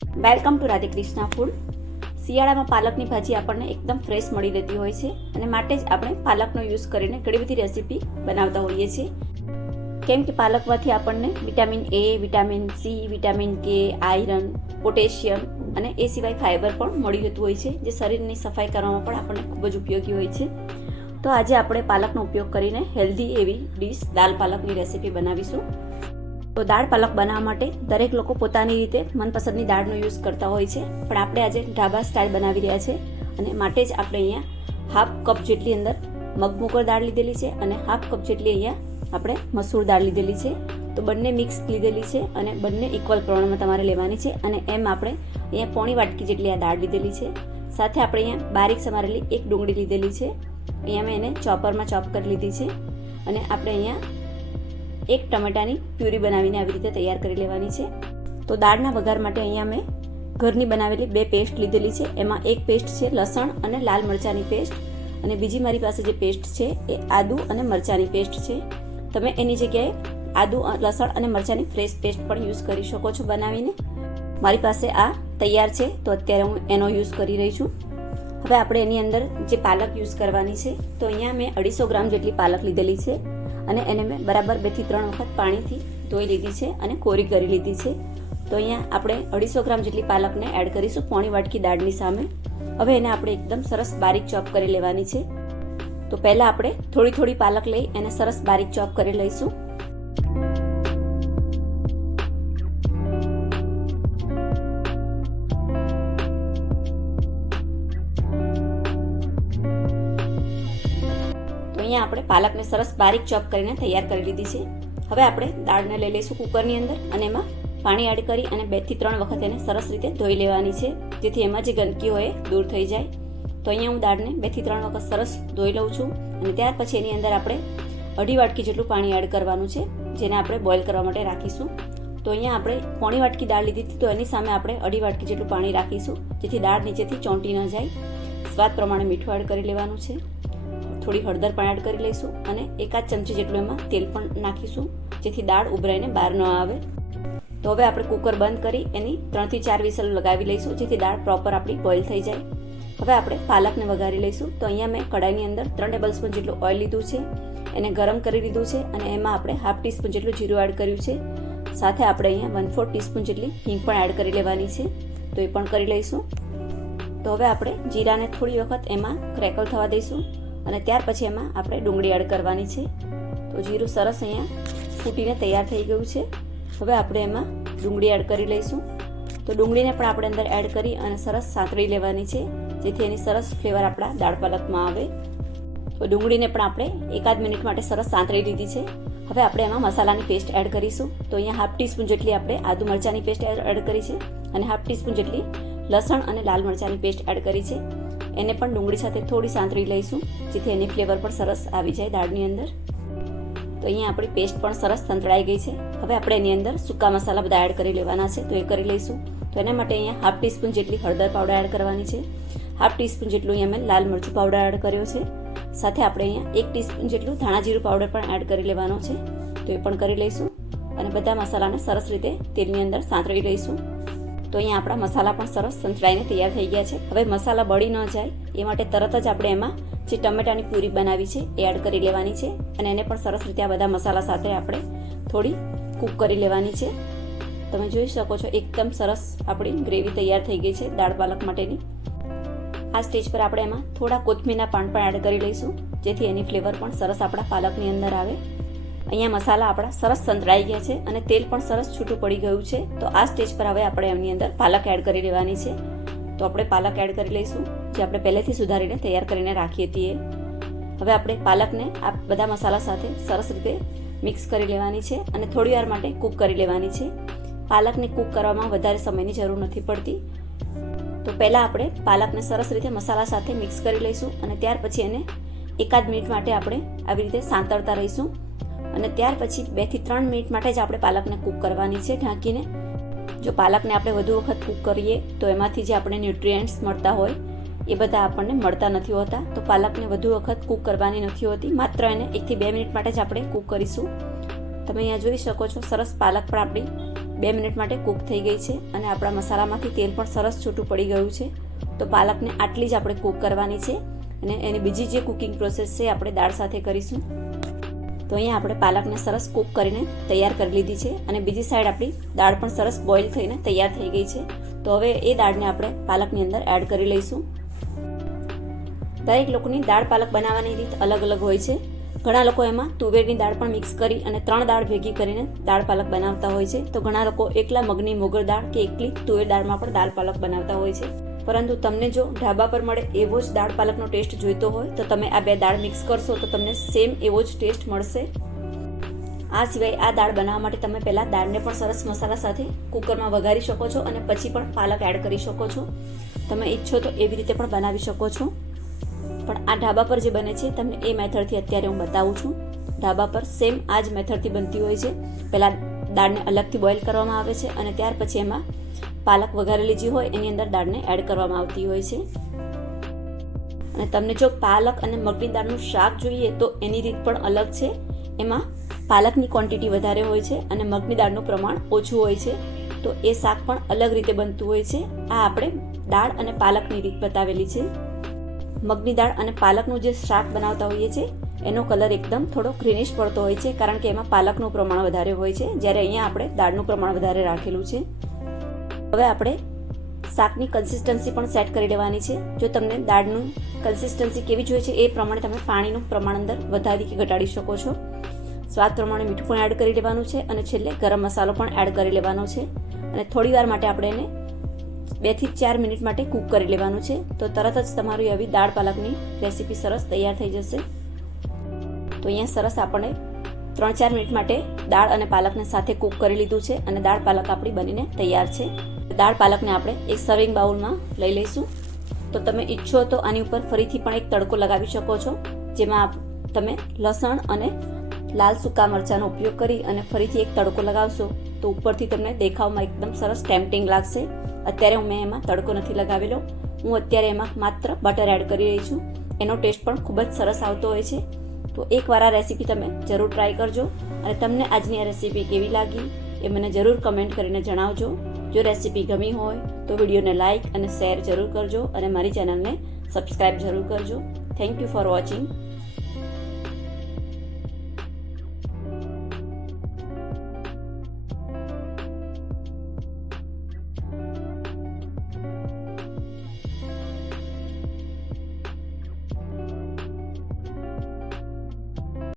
Welcome to Radhe Krishna food. શિયાળામાં પાલકની ભાજી આપણને એકદમ ફ્રેશ મળી રહેતી હોય છે અને માટે જ આપણે પાલકનો યુઝ કરીને ઘણી બધી રેસીપી બનાવતા હોઈએ છીએ. કેમ કે પાલકમાંથી આપણને vitamin A, vitamin C, vitamin કે, આયરન, પોટેશિયમ અને એ સિવાય ફાઇબર પણ મળી રહેતું હોય છે, જે શરીરની સફાઈ કરવામાં પણ આપણને ખૂબ જ ઉપયોગી હોય છે. તો આજે આપણે પાલકનો ઉપયોગ કરીને હેલ્ધી એવી ડીશ દાલ પાલકની રેસીપી બનાવીશું. તો દાળ પાલક બનાવવા માટે દરેક લોકો પોતાની રીતે મનપસંદની દાળનો યુઝ કરતા હોય છે, પણ આપણે આજે ઢાબા સ્ટાઇલ બનાવી રહ્યા છે અને માટે જ આપણે અહીંયા હાફ કપ જેટલી અંદર મગમૂકર દાળ લીધેલી છે અને હાફ કપ જેટલી અહીંયા આપણે મસૂર દાળ લીધેલી છે. તો બંને મિક્સ લીધેલી છે અને બંને ઇક્વલ પ્રમાણમાં તમારે લેવાની છે. અને એમ આપણે અહીંયા પોણી વાટકી જેટલી આ દાળ લીધેલી છે. સાથે આપણે અહીંયા બારીક સમારેલી એક ડુંગળી લીધેલી છે. અહીંયા મેં એને ચોપરમાં ચોપ કરી લીધી છે અને આપણે અહીંયા એક ટમેટાની પ્યુરી બનાવીને આવી રીતે તૈયાર કરી લેવાની છે. તો દાળના વઘાર માટે અહીંયા મેં ઘરની બનાવેલી 2 પેસ્ટ લીધેલી છે. એમાં એક પેસ્ટ છે લસણ અને લાલ મરચાંની પેસ્ટ, અને બીજી મારી પાસે જે પેસ્ટ છે એ આદુ અને મરચાંની પેસ્ટ છે. તમે એની જગ્યાએ આદુ, લસણ અને મરચાંની ફ્રેશ પેસ્ટ પણ યુઝ કરી શકો છો બનાવીને. મારી પાસે આ તૈયાર છે તો અત્યારે હું એનો યુઝ કરી રહી છું. હવે આપણે એની અંદર જે પાલક યુઝ કરવાની છે, તો અહીંયા મેં 250 ગ્રામ જેટલી પાલક લીધેલી છે અને એને મેં બરાબર 2 થી 3 વખત પાણીથી ધોઈ લીધી છે અને કોરી કરી લીધી છે. તો અહીંયા આપણે 250 ગ્રામ જેટલી પાલકને એડ કરીશું પોણી વાટકી દાળની સામે. હવે એને આપણે એકદમ સરસ બારીક ચોપ કરી લેવાની છે. તો પહેલાં આપણે થોડી થોડી પાલક લઈ એને સરસ બારીક ચોપ કરી લઈશું. અહીંયા આપણે પાલકને સરસ બારીક ચોપ કરીને તૈયાર કરી લીધી છે. હવે આપણે દાળને લઈ લઈશું કુકરની અંદર અને એમાં પાણી એડ કરી અને 2 થી 3 વખત એને સરસ રીતે ધોઈ લેવાની છે, જેથી એમાં જે ગંદકી હોય એ દૂર થઈ જાય. તો અહીંયા હું દાળને 2 થી 3 વખત સરસ ધોઈ લઉં છું અને ત્યાર પછી એની અંદર આપણે 2.5 વાટકી જેટલું પાણી એડ કરવાનું છે, જેને આપણે બોઇલ કરવા માટે રાખીશું. તો અહીંયા આપણે પોણી વાટકી દાળ લીધી હતી, તો એની સામે આપણે 2.5 વાટકી જેટલું પાણી રાખીશું, જેથી દાળ નીચેથી ચોંટી ન જાય. સ્વાદ પ્રમાણે મીઠું એડ કરી લેવાનું છે. થોડી હળદર પણ એડ કરી લઈશું અને 1 ચમચી જેટલું એમાં તેલ પણ નાખીશું, જેથી દાળ ઉભરાઈને બહાર ન આવે. તો હવે આપણે કુકર બંધ કરી એની 3 થી 4 વિસલ લગાવી લઈશું, જેથી દાળ પ્રોપર આપણી બોઇલ થઈ જાય. હવે આપણે પાલકને વઘારી લઈશું. તો અહીંયા મેં કડાઈની અંદર 3 ટેબલસ્પૂન જેટલું ઓઇલ લીધું છે, એને ગરમ કરી લીધું છે અને એમાં આપણે હાફ ટીસ્પૂન જેટલું જીરું એડ કર્યું છે. સાથે આપણે અહીંયા 1/4 ટીસ્પૂન જેટલી હિંગ પણ એડ કરી લેવાની છે. તો એ પણ કરી લઈશું. તો હવે આપણે જીરાને થોડી વખત એમાં ક્રેકલ થવા દઈશું અને ત્યાર પછી એમાં આપણે ડુંગળી એડ કરવાની છે. તો જીરું સરસ અહીંયા ફૂટીને તૈયાર થઈ ગયું છે. હવે આપણે એમાં ડુંગળી એડ કરી લઈશું. તો ડુંગળીને પણ આપણે અંદર એડ કરી અને સરસ સાંતળી લેવાની છે, જેથી એની સરસ ફ્લેવર આપણા દાળ પાલકમાં આવે. તો ડુંગળીને પણ આપણે 1 મિનિટ માટે સરસ સાંતળી લીધી છે. હવે આપણે એમાં મસાલાની પેસ્ટ એડ કરીશું. તો અહીંયા હાફ ટીસ્પૂન જેટલી આપણે આદુ મરચાંની પેસ્ટ એડ કરી છે અને હાફ ટીસ્પૂન જેટલી લસણ અને લાલ મરચાંની પેસ્ટ એડ કરી છે. એને પણ ડુંગળી સાથે થોડી સાંતળી લઈશું, જેથી એની ફ્લેવર પણ સરસ આવી જાય દાળની અંદર. તો અહીંયા આપણી પેસ્ટ પણ સરસ સંતળાઈ ગઈ છે. હવે આપણે એની અંદર સૂકા મસાલા બધા એડ કરી લેવાના છે, તો એ કરી લઈશું. તો એના માટે અહીંયા હાફ ટીસ્પૂન જેટલી હળદર પાવડર એડ કરવાની છે. હાફ ટીસ્પૂન જેટલું અહીંયા મેં લાલ મરચું પાવડર એડ કર્યો છે. સાથે આપણે અહીંયા 1 ટીસ્પૂન જેટલું ધાણા જીરું પાવડર પણ એડ કરી લેવાનો છે, તો એ પણ કરી લઈશું અને બધા મસાલાને સરસ રીતે તેલની અંદર સાંતળી લઈશું. તો અહીંયા આપણા મસાલા પણ સરસ સંતળાઈને તૈયાર થઈ ગયા છે. હવે મસાલા બળી ન જાય એ માટે તરત જ આપણે એમાં જે ટમેટાની પ્યુરી બનાવી છે એ એડ કરી લેવાની છે અને એને પણ સરસ રીતે આ બધા મસાલા સાથે આપણે થોડી કૂક કરી લેવાની છે. તમે જોઈ શકો છો એકદમ સરસ આપણી ગ્રેવી તૈયાર થઈ ગઈ છે દાળ પાલક માટેની. આ સ્ટેજ પર આપણે એમાં થોડા કોથમીરના પાન પણ એડ કરી લઈશું, જેથી એની ફ્લેવર પણ સરસ આપણા પાલકની અંદર આવે. અહીંયા મસાલા આપણા સરસ સંતળાઈ ગયા છે અને તેલ પણ સરસ છૂટું પડી ગયું છે. તો આ સ્ટેજ પર હવે આપણે એમની અંદર પાલક એડ કરી લેવાની છે. તો આપણે પાલક એડ કરી લઈશું, જે આપણે પહેલેથી સુધારીને તૈયાર કરીને રાખી હતી એ. હવે આપણે પાલકને આ બધા મસાલા સાથે સરસ રીતે મિક્સ કરી લેવાની છે અને થોડી વાર માટે કૂક કરી લેવાની છે. પાલકને કૂક કરવામાં વધારે સમયની જરૂર નથી પડતી. તો પહેલાં આપણે પાલકને સરસ રીતે મસાલા સાથે મિક્સ કરી લઈશું અને ત્યાર પછી એને 1 મિનિટ માટે આપણે આવી રીતે સાંતળતા રહીશું અને ત્યાર પછી 2 થી 3 મિનિટ માટે જ આપણે પાલકને કૂક કરવાની છે ઢાંકીને. જો પાલકને આપણે વધુ વખત કૂક કરીએ તો એમાંથી જે આપણે ન્યુટ્રિયન્ટ્સ મળતા હોય એ બધા આપણને મળતા નથી હોતા. તો પાલકને વધુ વખત કૂક કરવાની નથી હોતી, માત્ર એને 1 થી 2 મિનિટ માટે જ આપણે કૂક કરીશું. તમે અહીંયા જોઈ શકો છો સરસ પાલક પણ આપણી 2 મિનિટ માટે કૂક થઈ ગઈ છે અને આપણા મસાલામાંથી તેલ પણ સરસ છૂટું પડી ગયું છે. તો પાલકને આટલી જ આપણે કૂક કરવાની છે અને એની બીજી જે કુકિંગ પ્રોસેસ છે આપણે દાળ સાથે કરીશું. તો અહીંયા આપણે પાલકને સરસ કૂક કરીને તૈયાર કરી લીધી છે અને બીજી સાઈડ આપણી દાળ પણ સરસ બોઇલ થઈને તૈયાર થઈ ગઈ છે. તો હવે એ દાળને આપણે પાલકની અંદર એડ કરી લઈશું. દરેક લોકોની દાળ પાલક બનાવવાની રીત અલગ અલગ હોય છે. ઘણા લોકો એમાં તુવેરની દાળ પણ મિક્સ કરી અને 3 દાળ ભેગી કરીને દાળ પાલક બનાવતા હોય છે. તો ઘણા લોકો એકલા મગની મોગર દાળ કે એકલી તુવેર દાળમાં પણ દાળ પાલક બનાવતા હોય છે. પરંતુ તમને જો ઢાબા પર મળે એવો જ દાળ પાલકનો ટેસ્ટ જોઈતો હોય તો તમે આ 2 દાળ મિક્સ કરશો તો તમને સેમ એવો જ ટેસ્ટ મળશે. આ સિવાય આ દાળ બનાવવા માટે તમે પહેલાં દાળને પણ સરસ મસાલા સાથે કુકરમાં વઘારી શકો છો અને પછી પણ પાલક એડ કરી શકો છો. તમે ઈચ્છો તો એવી રીતે પણ બનાવી શકો છો. પણ આ ઢાબા પર જે બને છે તમને એ મેથડથી અત્યારે હું બતાવું છું. ઢાબા પર સેમ આ જ મેથડથી બનતી હોય છે. પહેલાં દાળને અલગથી બોઇલ કરવામાં આવે છે અને ત્યાર પછી એમાં પાલક વઘારેલી જે હોય એની અંદર દાળને એડ કરવામાં આવતી હોય છે. અને તમને જો પાલક અને મગની દાળનું શાક જોઈએ તો એની રીત પણ અલગ છે. એમાં પાલકની ક્વોન્ટિટી વધારે હોય છે અને મગની દાળનું પ્રમાણ ઓછું હોય છે. તો એ શાક પણ અલગ રીતે બનતું હોય છે. આ આપણે દાળ અને પાલકની રીત બતાવેલી છે. મગની દાળ અને પાલકનું જે શાક બનાવતા હોઈએ છીએ એનો કલર એકદમ થોડો ગ્રીનિશ પડતો હોય છે કારણ કે એમાં પાલકનું પ્રમાણ વધારે હોય છે, જ્યારે અહીંયા આપણે દાળનું પ્રમાણ વધારે રાખેલું છે. હવે આપણે શાકની કન્સિસ્ટન્સી પણ સેટ કરી લેવાની છે. જો તમને દાળનું કન્સિસ્ટન્સી કેવી જોઈએ છે એ પ્રમાણે તમે પાણીનું પ્રમાણ અંદર વધારી કે ઘટાડી શકો છો. સ્વાદ પ્રમાણે મીઠું પણ એડ કરી લેવાનું છે અને છેલ્લે ગરમ મસાલો પણ એડ કરી લેવાનો છે અને થોડી વાર માટે આપણે એને 2 થી 4 મિનિટ માટે કૂક કરી લેવાનું છે. તો તરત જ તમારી આવી દાળ પાલકની રેસીપી સરસ તૈયાર થઈ જશે. તો અહીંયા સરસ આપણે 3-4 મિનિટ માટે દાળ અને પાલકને સાથે કૂક કરી લીધું છે અને દાળ પાલક આપણી બનીને તૈયાર છે. દાળ પાલકને આપણે એક સર્વિંગ બાઉલમાં લઈ લઈશું. તો તમે ઈચ્છો તો આની ઉપર ફરીથી પણ એક તડકો લગાવી શકો છો, જેમાં તમે લસણ અને લાલ સૂકા મરચાંનો ઉપયોગ કરી અને ફરીથી એક તડકો લગાવશો તો ઉપરથી તમને દેખાવમાં એકદમ સરસ ટેમ્પટિંગ લાગશે. અત્યારે મેં એમાં તડકો નથી લગાવેલો. હું અત્યારે એમાં માત્ર બટર એડ કરી રહી છું. એનો ટેસ્ટ પણ ખૂબ જ સરસ આવતો હોય છે. તો એકવાર આ રેસીપી તમે જરૂર ટ્રાય કરજો અને તમને આજની આ રેસીપી કેવી લાગી એ મને જરૂર કમેન્ટ કરીને જણાવજો. જો રેસીપી ગમી હોય તો વિડીયોને લાઇક અને શેર જરૂર કરજો અને મારી ચેનલને સબસ્ક્રાઈબ જરૂર કરજો. Thank you for watching.